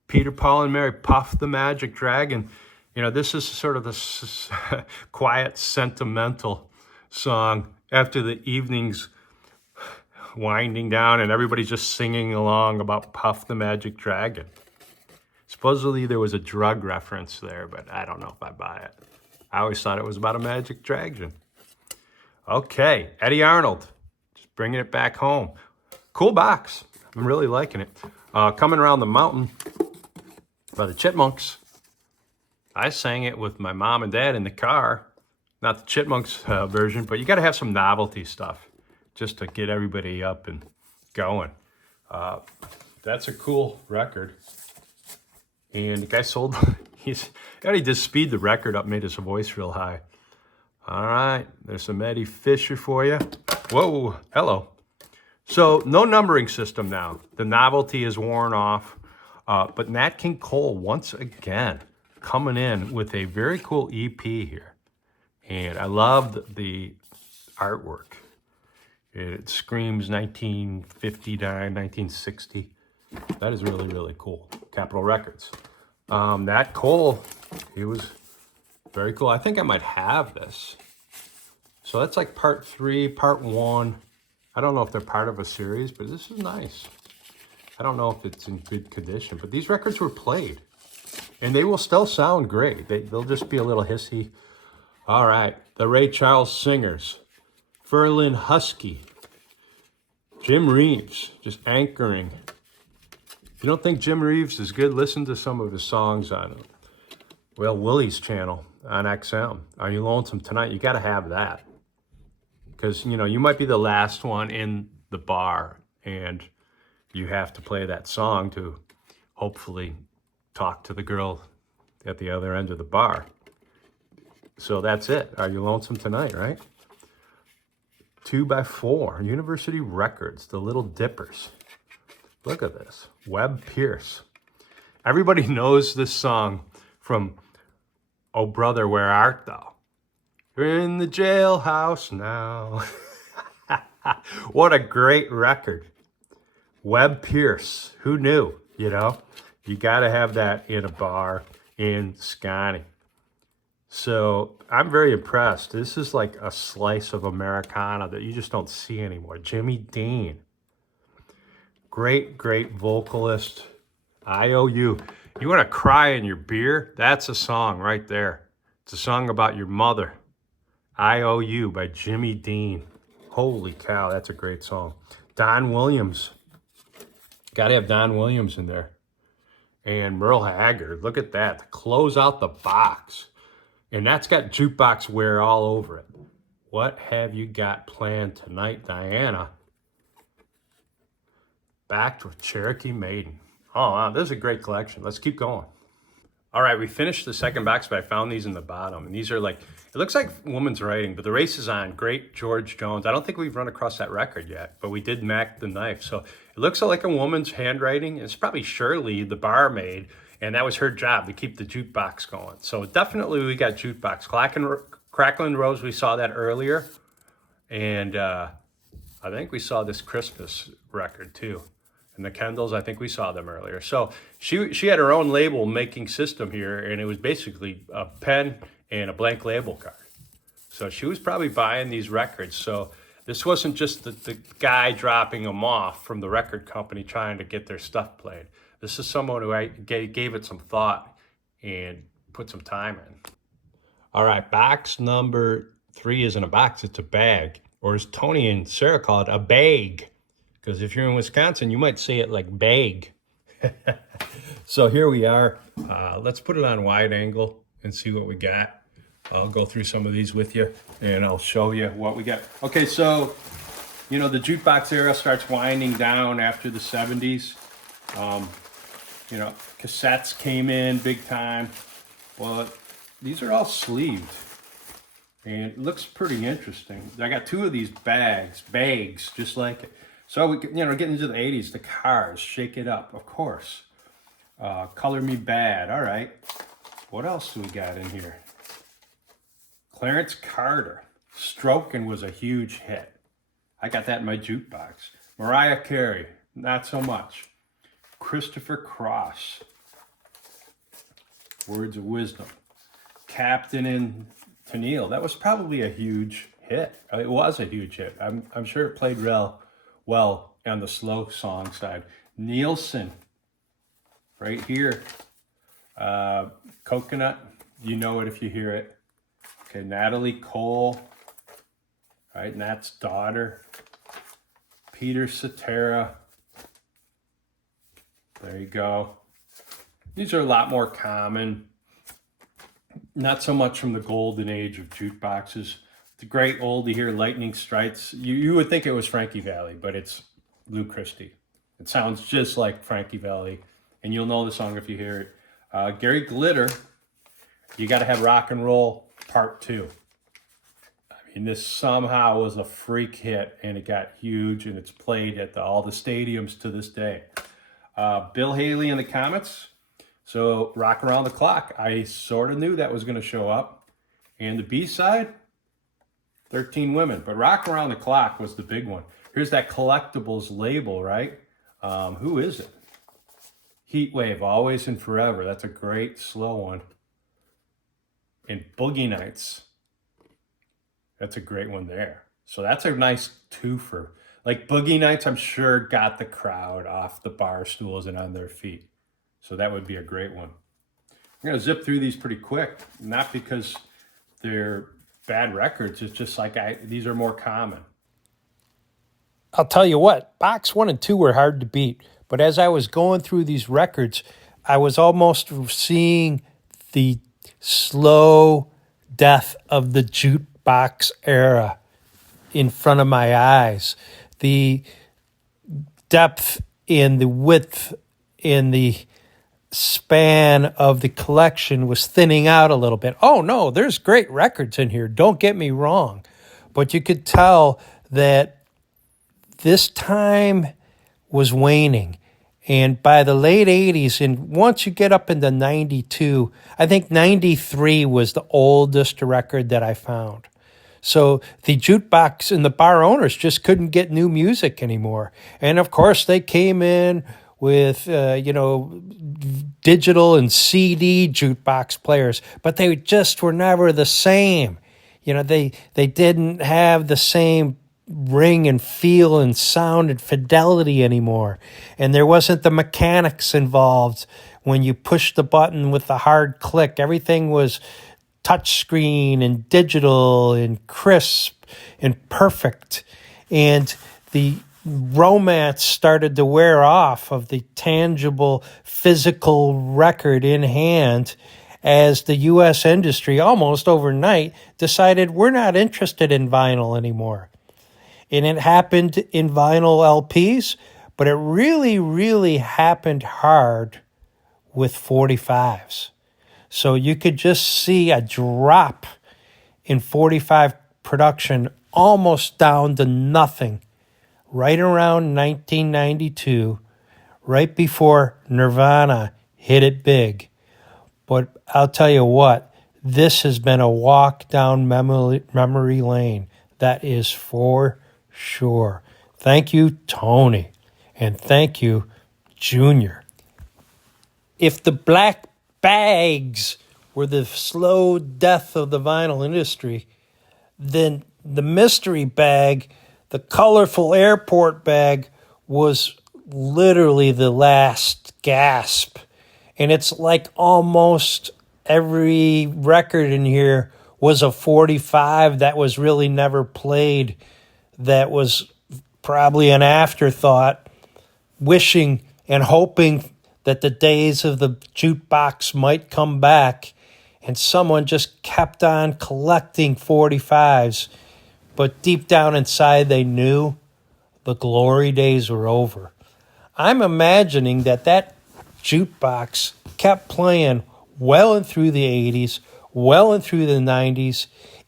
Peter, Paul, and Mary, Puff the Magic Dragon. This is sort of the quiet, sentimental song after the evening's winding down and everybody's just singing along about Puff the Magic Dragon. Supposedly there was a drug reference there, but I don't know if I buy it. I always thought it was about a magic dragon. Okay, Eddie Arnold, just bringing it back home. Cool box. I'm really liking it. Coming Around the Mountain by the Chipmunks. I sang it with my mom and dad in the car. Not the Chipmunks version, but you got to have some novelty stuff just to get everybody up and going. That's a cool record. And the guy sold, he just speed the record up, made his voice real high. All right, there's some Eddie Fisher for you. Whoa, hello. So no numbering system now. The novelty is worn off. But Nat King Cole, once again, coming in with a very cool EP here. And I love the artwork. It screams 1959, 1960. That is really, really cool. Capitol Records. Nat Cole, he was very cool. I think I might have this. So that's like part 3, part 1. I don't know if they're part of a series, but this is nice. I don't know if it's in good condition, but these records were played. And they will still sound great. They'll just be a little hissy. All right, the Ray Charles Singers. Ferlin Husky. Jim Reeves, just anchoring. If you don't think Jim Reeves is good, listen to some of his songs on, Willie's channel on XM. Are You Lonesome Tonight? You got to have that. Because, you might be the last one in the bar, and you have to play that song to hopefully talk to the girl at the other end of the bar. So that's it. Are You Lonesome Tonight, right? 2x4, University Records, The Little Dippers. Look at this. Webb Pierce. Everybody knows this song from Oh Brother, Where Art Thou? You're in the jailhouse now. What a great record. Webb Pierce. Who knew? You got to have that in a bar in Scotty. So I'm very impressed. This is like a slice of Americana that you just don't see anymore. Jimmy Dean. Great, great vocalist. IOU. You want to cry in your beer? That's a song right there. It's a song about your mother. IOU by Jimmy Dean. Holy cow, that's a great song. Don Williams. Got to have Don Williams in there. and Merle Haggard. Look at that, to close out the box. And that's got jukebox wear all over it. What have you got planned tonight, Diana? Backed with Cherokee Maiden. Oh, wow, this is a great collection. Let's keep going. All right, we finished the second box, but I found these in the bottom. And these are like, it looks like woman's writing, but the race is on. Great George Jones. I don't think we've run across that record yet, but we did Mac the Knife. So it looks like a woman's handwriting. It's probably Shirley, the barmaid, and that was her job to keep the jukebox going. So definitely we got jukebox. Crackling Rose, we saw that earlier. And I think we saw this Christmas record too. And the Kendalls, I think we saw them earlier. So she had her own label making system here, and it was basically a pen and a blank label card. So she was probably buying these records. So this wasn't just the guy dropping them off from the record company trying to get their stuff played. This is someone who gave it some thought and put some time in. All right, box number 3 isn't a box, it's a bag. Or as Tony and Sarah call it, a bag. Because if you're in Wisconsin, you might say it like bag. So here we are. Let's put it on wide angle and see what we got. I'll go through some of these with you, and I'll show you what we got. Okay, so, you know, the jukebox era starts winding down after the 70s. You know, cassettes came in big time. Well, these are all sleeved. And it looks pretty interesting. I got 2 of these bags, just like it. So we, you know, getting into the 80s, the Cars, Shake It Up, of course. Color Me Bad, all right. What else do we got in here? Clarence Carter, Strokin' was a huge hit. I got that in my jukebox. Mariah Carey, not so much. Christopher Cross, Words of Wisdom. Captain and Tennille, that was probably a huge hit. It was a huge hit. I'm sure it played well on the slow song side. Nielsen, right here. Coconut, you know it if you hear it. Okay, Natalie Cole, right? Nat's Daughter. Peter Cetera. There you go. These are a lot more common. Not so much from the golden age of jukeboxes. It's a great oldie here, Lightning Strikes. You would think it was Frankie Valli, but it's Lou Christie. It sounds just like Frankie Valli, and you'll know the song if you hear it. Gary Glitter, You Gotta Have Rock and Roll Part 2. I mean, this somehow was a freak hit, and it got huge, and it's played at all the stadiums to this day. Bill Haley and the Comets. So, Rock Around the Clock. I sort of knew that was going to show up. And the B-side, 13 Women. But Rock Around the Clock was the big one. Here's that collectibles label, right? Who is it? Heat Wave, Always and Forever. That's a great slow one. And Boogie Nights. That's a great one there. So that's a nice twofer. Like Boogie Nights, I'm sure got the crowd off the bar stools and on their feet. So that would be a great one. I'm going to zip through these pretty quick. Not because they're bad records. It's just like these are more common. I'll tell you what, box 1 and 2 were hard to beat. But as I was going through these records, I was almost seeing the slow death of the jukebox era in front of my eyes. The depth and the width and the span of the collection was thinning out a little bit. Oh, no, there's great records in here. Don't get me wrong. But you could tell that this time was waning. And by the late 80s, and once you get up into 92, I think 93 was the oldest record that I found. So the jukebox and the bar owners just couldn't get new music anymore. And of course, they came in with, digital and CD jukebox players, but they just were never the same. You know, they didn't have the same ring and feel and sound and fidelity anymore. And there wasn't the mechanics involved when you pushed the button with the hard click. Everything was touchscreen and digital and crisp and perfect. And the romance started to wear off of the tangible physical record in hand as the U.S. industry almost overnight decided we're not interested in vinyl anymore. And it happened in vinyl LPs, but it really, really happened hard with 45s. So you could just see a drop in 45 production almost down to nothing right around 1992, right before Nirvana hit it big. But I'll tell you what, this has been a walk down memory lane. That is for sure. Thank you, Tony. And thank you, Junior. If the black bags were the slow death of the vinyl industry, then the mystery bag, the colorful airport bag, was literally the last gasp. And it's like almost every record in here was a 45 that was really never played, that was probably an afterthought, wishing and hoping that the days of the jukebox might come back, and someone just kept on collecting 45s. But deep down inside, they knew the glory days were over. I'm imagining that jukebox kept playing well and through the 80s, well and through the 90s,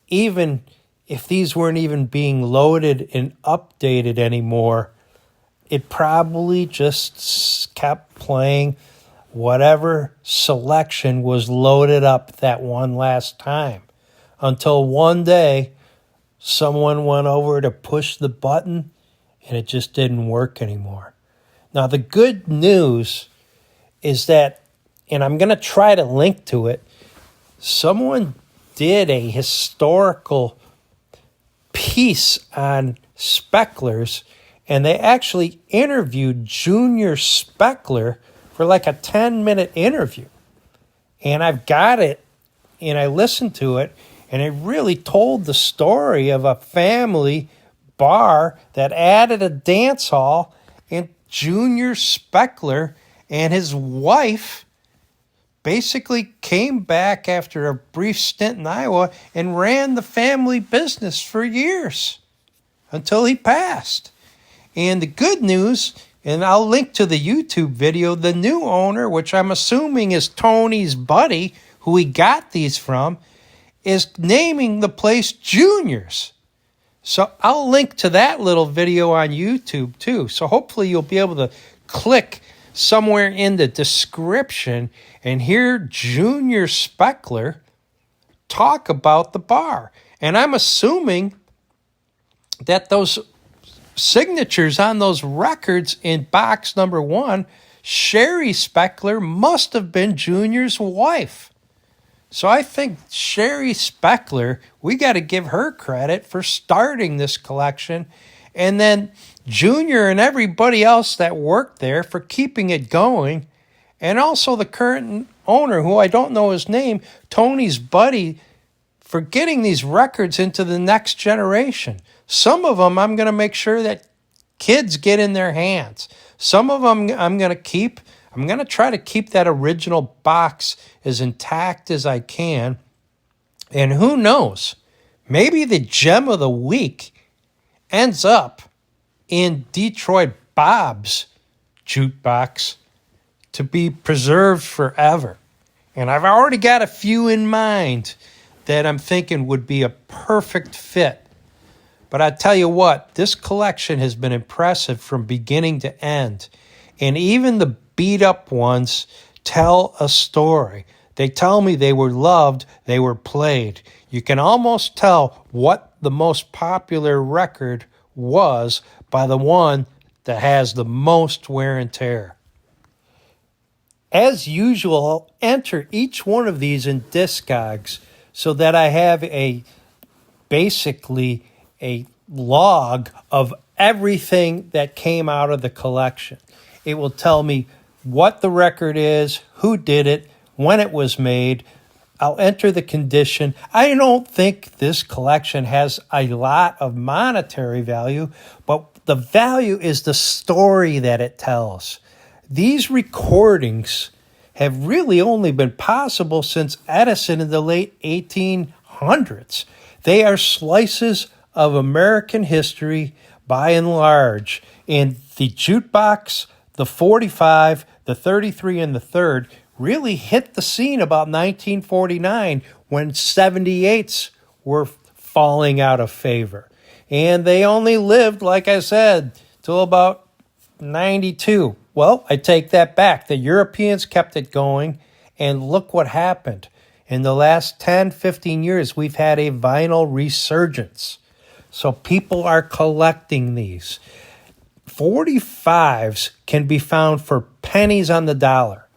even if these weren't even being loaded and updated anymore. It probably just kept playing whatever selection was loaded up that one last time, until one day someone went over to push the button and it just didn't work anymore. Now, the good news is that, and I'm going to try to link to it, someone did a historical piece on Spechlers, and they actually interviewed Junior Spechler for like a 10-minute interview. And I've got it, and I listened to it, and it really told the story of a family bar that added a dance hall, and Junior Spechler and his wife basically came back after a brief stint in Iowa and ran the family business for years until he passed. And the good news, and I'll link to the YouTube video, the new owner, which I'm assuming is Tony's buddy, who he got these from, is naming the place Junior's. So I'll link to that little video on YouTube too. So hopefully you'll be able to click somewhere in the description and hear Junior Spechler talk about the bar. And I'm assuming that those signatures on those records in box number 1, Sherry Spechler must have been Junior's wife. So I think Sherry Spechler, we got to give her credit for starting this collection, and then Junior and everybody else that worked there for keeping it going, and also the current owner, who I don't know his name, Tony's buddy, for getting these records into the next generation. Some of them I'm going to make sure that kids get in their hands. Some of them I'm going to keep. I'm going to try to keep that original box as intact as I can. And who knows, maybe the gem of the week ends up in Detroit Bob's jukebox to be preserved forever. And I've already got a few in mind that I'm thinking would be a perfect fit. But I tell you what, this collection has been impressive from beginning to end. And even the beat-up ones tell a story. They tell me they were loved, they were played. You can almost tell what the most popular record was by the one that has the most wear and tear. As usual, I'll enter each one of these in Discogs so that I have basically a log of everything that came out of the collection. It will tell me what the record is, who did it, when it was made. I'll enter the condition. I don't think this collection has a lot of monetary value, but the value is the story that it tells. These recordings have really only been possible since Edison in the late 1800s. They are slices of American history by and large. And the jukebox, the 45, the 33, and the third really hit the scene about 1949 when 78s were falling out of favor. And they only lived, like I said, till about 92. Well, I take that back. The Europeans kept it going, and look what happened. In the last 10, 15 years, we've had a vinyl resurgence. So people are collecting these. 45s can be found for pennies on the dollar.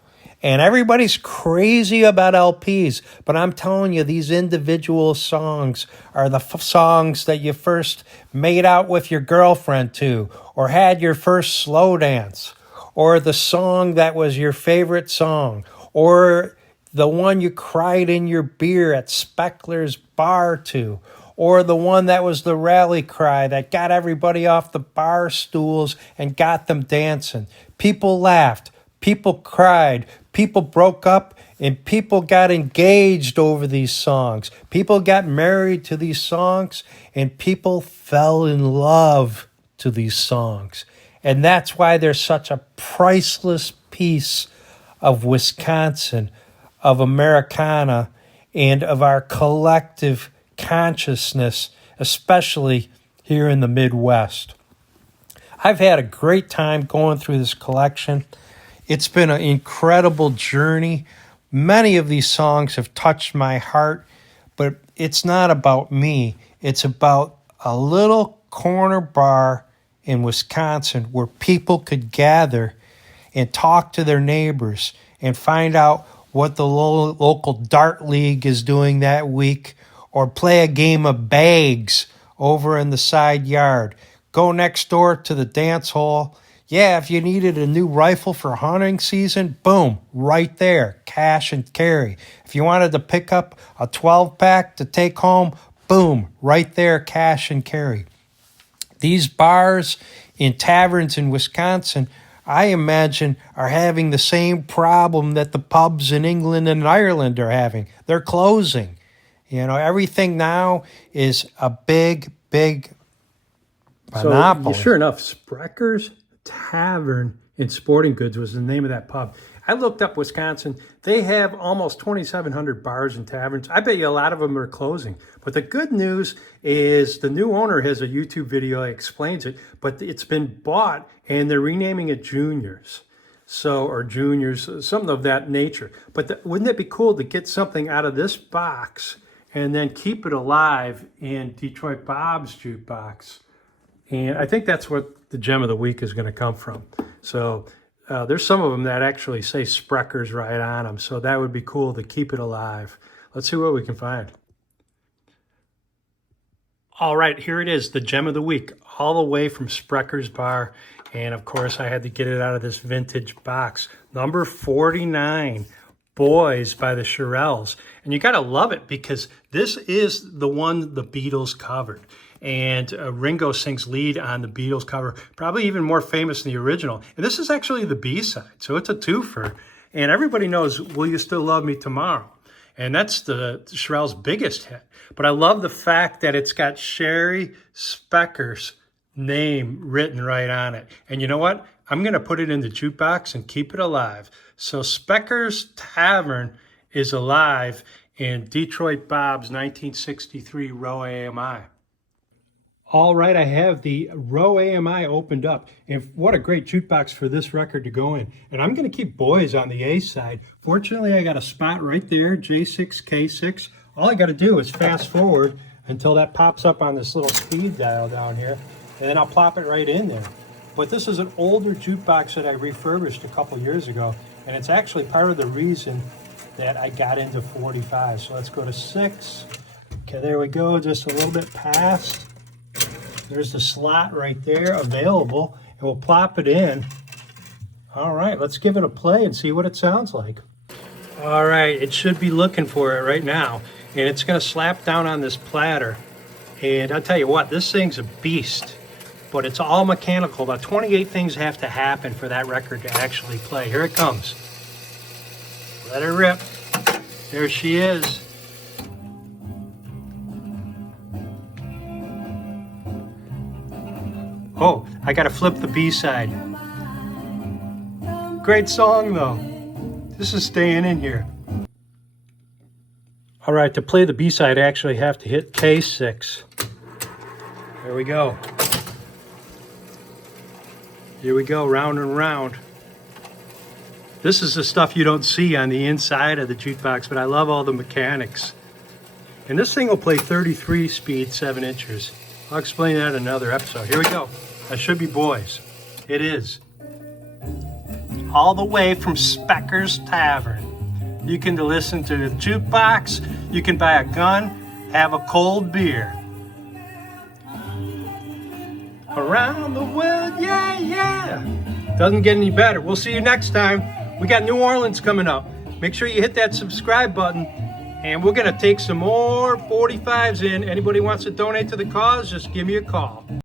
And everybody's crazy about LPs, but I'm telling you, these individual songs are the songs that you first made out with your girlfriend to, or had your first slow dance, or the song that was your favorite song, or the one you cried in your beer at Spechler's bar to, or the one that was the rally cry that got everybody off the bar stools and got them dancing. People laughed, people cried, people broke up, and people got engaged over these songs. People got married to these songs, and people fell in love to these songs. And that's why they're such a priceless piece of Wisconsin, of Americana, and of our collective consciousness, especially here in the Midwest. I've had a great time going through this collection. It's been an incredible journey. Many of these songs have touched my heart, but it's not about me. It's about a little corner bar in Wisconsin where people could gather and talk to their neighbors and find out what the local dart league is doing that week, or play a game of bags over in the side yard. Go next door to the dance hall. Yeah, if you needed a new rifle for hunting season, boom, right there, cash and carry. If you wanted to pick up a 12-pack to take home, boom, right there, cash and carry. These bars in taverns in Wisconsin, I imagine, are having the same problem that the pubs in England and Ireland are having. They're closing. You know, everything now is a big monopoly. So, sure enough, Spechler's Tavern in Sporting Goods was the name of that pub. I looked up Wisconsin. They have almost 2,700 bars and taverns. I bet you a lot of them are closing. But the good news is the new owner has a YouTube video that explains it, but it's been bought and they're renaming it Juniors. Or Juniors, something of that nature. But wouldn't it be cool to get something out of this box and then keep it alive in Detroit Bob's Jukebox? And I think that's what the gem of the week is going to come from. So there's some of them that actually say Spechler's right on them. So that would be cool to keep it alive. Let's see what we can find. All right, here it is, the gem of the week, all the way from Spechler's Bar. And of course, I had to get it out of this vintage box. Number 49, Boys by the Shirelles. And you got to love it because this is the one the Beatles covered. And Ringo sings lead on the Beatles cover, probably even more famous than the original. And this is actually the B-side, so it's a twofer. And everybody knows Will You Still Love Me Tomorrow? And that's the Shirelles' biggest hit. But I love the fact that it's got Sherry Spechler's name written right on it. And you know what? I'm going to put it in the jukebox and keep it alive. So Spechler's Tavern is alive in Detroit Bob's 1963 Row AMI. All right, I have the Row AMI opened up, and what a great jukebox for this record to go in. And I'm going to keep Boys on the A side. Fortunately, I got a spot right there, J6K6. All I got to do is fast forward until that pops up on this little speed dial down here, and then I'll plop it right in there. But this is an older jukebox that I refurbished a couple years ago, and it's actually part of the reason that I got into 45. So let's go to 6. Okay, there we go, just a little bit past. There's the slot right there available, and we'll plop it in. All right, let's give it a play and see what it sounds like. All right, it should be looking for it right now, and it's going to slap down on this platter. And I'll tell you what, this thing's a beast. but it's all mechanical. About 28 things have to happen for that record to actually play. Here it comes. Let her rip. There she is. Oh, I gotta flip the B-side. Great song though. This is staying in here. All right, to play the B-side, I actually have to hit K6. There we go. Here we go, round and round. This is the stuff you don't see on the inside of the jukebox, but I love all the mechanics. And this thing will play 33 speed, 7 inches. I'll explain that in another episode. Here we go. That should be boys. It is. All the way from Spechler's Tavern. You can listen to the jukebox, you can buy a gun, have a cold beer. Around the world, yeah, yeah. Doesn't get any better. We'll see you next time. We got New Orleans coming up. Make sure you hit that subscribe button, and we're gonna take some more 45s in. Anybody wants to donate to the cause, just give me a call.